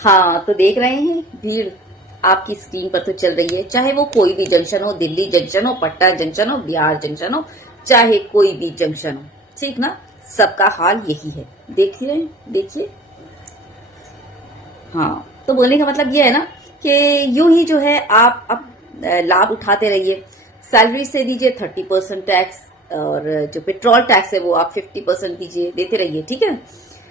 हाँ, तो देख रहे हैं भीड़ आपकी स्क्रीन पर तो चल रही है, चाहे वो कोई भी जंक्शन हो, दिल्ली जंक्शन हो, पटना जंक्शन हो, बिहार जंक्शन हो, चाहे कोई भी जंक्शन हो, ठीक ना। सबका हाल यही है, देख रहे हैं, देखिए। हाँ, तो बोलने का मतलब ये है ना कि यूं ही जो है आप अब लाभ उठाते रहिए। सैलरी से दीजिए 30% टैक्स, और जो पेट्रोल टैक्स है वो आप 50% दीजिए, देते रहिए, ठीक है।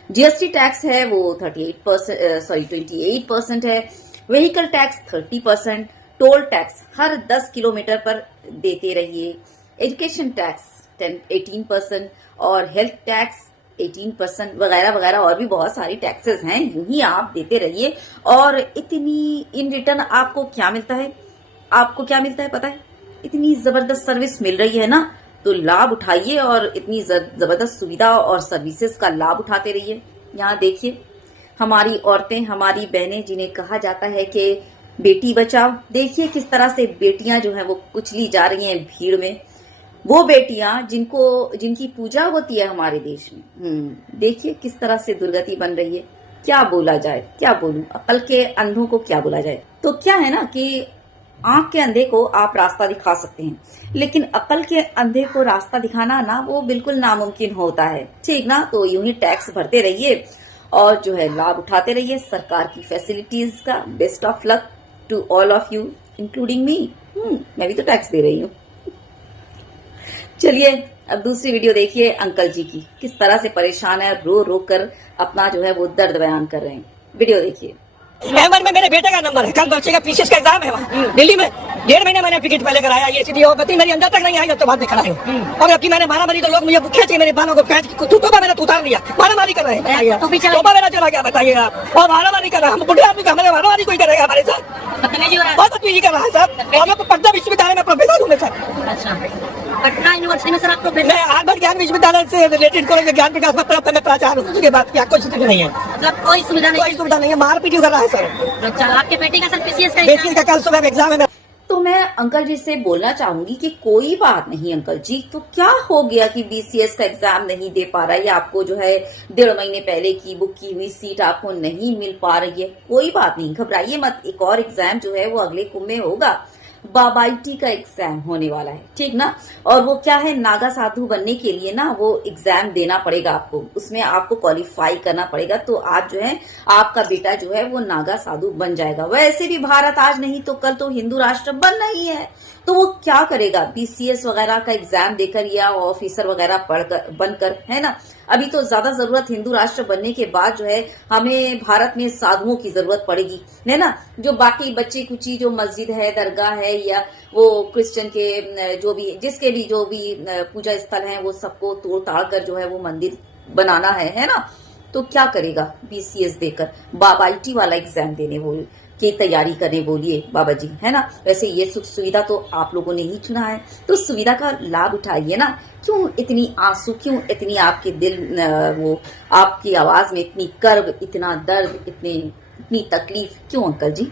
जीएसटी टैक्स है वो 28% है। व्हीकल टैक्स 30%, टोल टैक्स हर 10 किलोमीटर पर देते रहिए। एजुकेशन टैक्स 18% और हेल्थ टैक्स 18% वगैरह वगैरह, और भी बहुत सारी टैक्सेस हैं, यूं ही आप देते रहिए। और इतनी इन रिटर्न आपको क्या मिलता है? आपको क्या मिलता है पता है? इतनी जबरदस्त सर्विस मिल रही है ना, तो लाभ उठाइए और इतनी जबरदस्त सुविधा और सर्विसेज का लाभ उठाते रहिए। यहाँ देखिए, हमारी औरतें, हमारी बहनें, जिन्हें कहा जाता है कि बेटी बचाओ, देखिए किस तरह से बेटियां जो हैं वो कुचली जा रही हैं भीड़ में। वो बेटियां जिनकी पूजा होती है हमारे देश में, देखिए किस तरह से दुर्गति बन रही है। क्या बोला जाए, क्या बोलूं, अकल के अंधों को क्या बोला जाए। तो क्या है ना कि आंख के अंधे को आप रास्ता दिखा सकते हैं, लेकिन अकल के अंधे को रास्ता दिखाना ना वो बिल्कुल नामुमकिन होता है, ठीक ना। तो यूं ही टैक्स भरते रहिए और जो है लाभ उठाते रहिए सरकार की फैसिलिटीज का। Best of luck to all of you including me. मैं भी तो टैक्स दे रही हूँ। चलिए अब दूसरी वीडियो देखिए अंकल जी की, किस तरह से परेशान है, रो रो कर अपना जो है वो दर्द बयान कर रहे हैं। वीडियो देखिए। अहमद में मेरे बेटे का नंबर है, कल बच्चे का पीसीएस का एग्जाम है वहाँ दिल्ली में। 1.5 महीने मैंने टिकट पहले कराया, ये सीधी और बत्ती मेरी अंदर तक नहीं आई, जब तो बाद में खड़ा है। और अब की मैंने मारामारी, तो लोग मुझे भूखे थे, मेरे बालों को तूतों मैंने उतार लिया, मारामारी कर रहे हैं। तोबा मेरा चला गया, बताइए आप। और मारामारी कर रहा, हम बुढ़े आदमी का हमारे मारामारी कोई करेगा हमारे साथ? बहुत बदतमीजी कर रहा है सर। और मैं पटना विश्वविद्यालय में प्रोफेसर हूँ सर। पटना यूनिवर्सिटी में सर आप प्रोफेसर? मैं हार्वर्ड ज्ञान विश्वविद्यालय से रिलेटेड कॉलेज ज्ञान विकास में प्राचार्य हूँ। उसके बाद क्या कोई स्थिति नहीं है, मतलब कोई सुविधा नहीं? कोई सुविधा नहीं है, मारपीट कर रहा है सर। अच्छा, आपके बेटे का सर पीसीएस का कल सुबह एग्जाम है। तो मैं अंकल जी से बोलना चाहूंगी कि कोई बात नहीं अंकल जी, तो क्या हो गया कि बीसीएस का एग्जाम नहीं दे पा रहा है, या आपको जो है 1.5 महीने पहले की बुक की हुई सीट आपको नहीं मिल पा रही है। कोई बात नहीं, घबराइए मत, एक और एग्जाम जो है वो अगले कुंभ में होगा। बाबाईटी का एग्जाम होने वाला है, ठीक ना। और वो क्या है, नागा साधु बनने के लिए ना वो एग्जाम देना पड़ेगा आपको, उसमें आपको क्वालिफाई करना पड़ेगा। तो आप जो है, आपका बेटा जो है वो नागा साधु बन जाएगा। वैसे भी भारत आज नहीं तो कल तो हिंदू राष्ट्र बनना ही है, तो वो क्या करेगा, बीसीएस वगैरह का एग्जाम देकर या ऑफिसर वगैरह पढ़कर बनकर, है ना। अभी तो ज्यादा जरूरत हिंदू राष्ट्र बनने के बाद जो है हमें भारत में साधुओं की जरूरत पड़ेगी, है ना। जो बाकी बच्चे कुची जो मस्जिद है, दरगाह है, या वो क्रिश्चियन के जो भी जिसके भी जो भी पूजा स्थल हैं, वो सबको तोड़ ताड़ कर जो है वो मंदिर बनाना है ना। तो क्या करेगा, बीसीएस देकर बाबाईटी वाला एग्जाम देने वो की तैयारी करने बोलिए बाबा जी, है ना। वैसे ये सुख सुविधा तो आप लोगों ने ही चुना है, तो सुविधा का लाभ उठाइए ना। क्यों इतनी आंसू, क्यों इतनी आपके दिल वो आपकी आवाज में इतनी कर्ब, इतना दर्द, इतनी तकलीफ क्यों अंकल जी?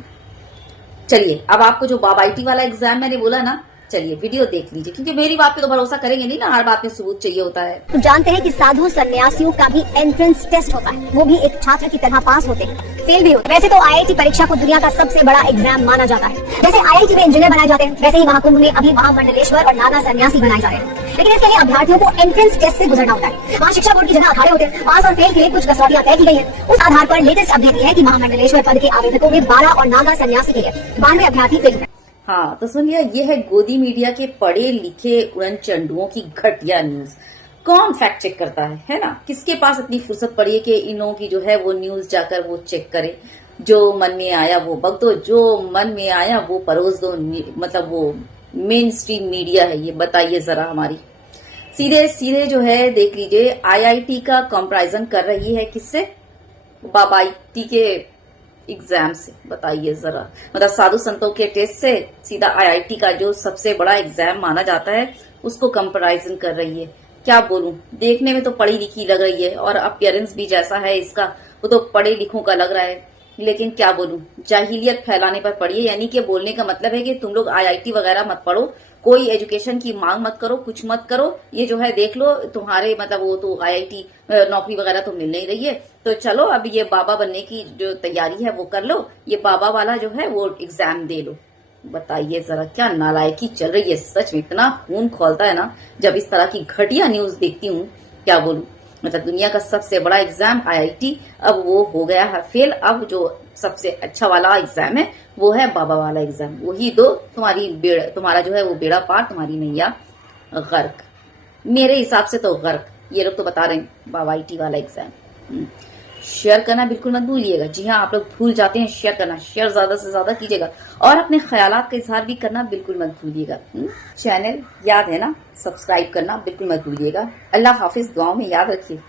चलिए अब आपको जो बाबाईटी वाला एग्जाम मैंने बोला ना, चलिए वीडियो देख लीजिए, क्योंकि मेरी बात पे तो भरोसा करेंगे नहीं ना, हर बात में सबूत चाहिए होता है। तो जानते हैं कि साधु सन्यासियों का भी एंट्रेंस टेस्ट होता है, वो भी एक छात्र की तरह पास होते हैं, फेल भी होते हैं। वैसे तो आईआईटी परीक्षा को दुनिया का सबसे बड़ा एग्जाम माना जाता है। जैसे आईआईटी में इंजीनियर बनाए जाते हैं, वैसे ही महाकुंभ में अभी महामंडलेश्वर और नागा सन्यासी बनाए जा रहे हैं। लेकिन इसके लिए अभ्यर्थियों को एंट्रेंस टेस्ट से गुजरना होता है। वहाँ शिक्षा बोर्ड की जगह अखाड़े होते हैं, पास और फेल के लिए कुछ कसौटियां तय की गई है। उस आधार पर लेटेस्ट अपडेट ये है कि महामंडलेश्वर पद के आवेदकों में 12 और नागा सन्यासी के लिए 92 अभ्यर्थी फेल है। हाँ, तो सुनिए, ये है गोदी मीडिया के पढ़े लिखे उड़न चंडुओं की घटिया न्यूज। कौन फैक्ट चेक करता है ना। किसके पास इतनी फुर्सत पड़ी है कि इन लोगों की जो है वो न्यूज जाकर वो चेक करे। जो मन में आया वो बक दो, जो मन में आया वो परोस दो। मतलब वो मेन स्ट्रीम मीडिया है ये, बताइए जरा हमारी। सीधे सीधे जो है देख लीजिए, आईआईटी का कंपैरिजन कर रही है किससे, बाबाईटी के एग्जाम से। बताइए जरा, मतलब साधु संतों के टेस्ट से सीधा आईआईटी का जो सबसे बड़ा एग्जाम माना जाता है उसको कंपैरिजन कर रही है। क्या बोलूं, देखने में तो पढ़ी लिखी लग रही है और अपीयरेंस भी जैसा है इसका वो तो पढ़े लिखों का लग रहा है, लेकिन क्या बोलूं, जाहिलियत फैलाने पर पड़ी है। यानी कि बोलने का मतलब है कि तुम लोग आईआईटी वगैरह मत पढ़ो, कोई एजुकेशन की मांग मत करो, कुछ मत करो। ये जो है देख लो तुम्हारे मतलब वो तो IIT नौकरी वगैरह तो मिल नहीं रही है, तो चलो अब ये बाबा बनने की जो तैयारी है वो कर लो, ये बाबा वाला जो है वो एग्जाम दे लो। बताइए जरा क्या नालायकी चल रही है, सच में इतना खून खौलता है ना जब इस तरह की घटिया न्यूज देखती हूँ। क्या बोलूं, मतलब दुनिया का सबसे बड़ा एग्जाम IIT अब वो हो गया है फेल। अब जो सबसे अच्छा वाला एग्जाम है वो है बाबा वाला एग्जाम, वही दो, तुम्हारा जो है वो बेड़ा पार, तुम्हारी नैया गर्क। मेरे हिसाब से तो गर्क। ये लोग तो बता रहे हैं बाबा IIT वाला एग्जाम। शेयर करना बिल्कुल मत भूलिएगा। जी हाँ, आप लोग भूल जाते हैं शेयर करना, शेयर ज्यादा से ज्यादा कीजिएगा और अपने ख्यालात का इजहार भी करना बिल्कुल मत भूलिएगा। चैनल याद है ना, सब्सक्राइब करना बिल्कुल मत भूलिएगा। अल्लाह हाफिज, दुआओं में याद रखिए।